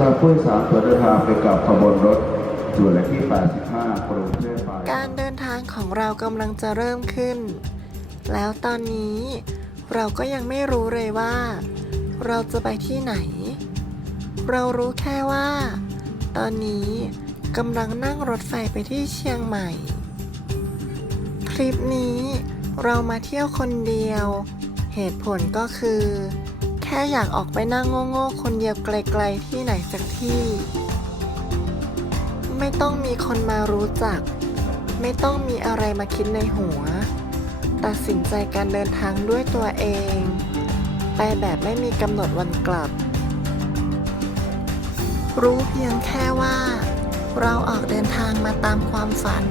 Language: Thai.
ทาบผู้สารตัวเดินทางไปกับขบวนรถจุดเลขที่ 85กรุงเทพไปการเดินทางของเรากำลังจะเริ่มขึ้น แล้วตอนนี้เราก็ยังไม่รู้เลยว่า เราจะไปที่ไหน เรารู้แค่ว่า ตอนนี้กำลังนั่งรถไฟไปที่เชียงใหม่ ทริปนี้เรามาเที่ยวคนเดียว เหตุผลก็คือ ค่อยากออกไปนั่งโง่ๆคนเดียวไกลๆที่ไหนสักที่ ไม่ต้องมีคนมารู้จัก ไม่ต้องมีอะไรมาคิดในหัว ตัดสินใจการเดินทางด้วยตัวเอง ไปแบบไม่มีกำหนดวันกลับ รู้เพียงแค่ว่า เราออกเดินทางมาตามความฝัน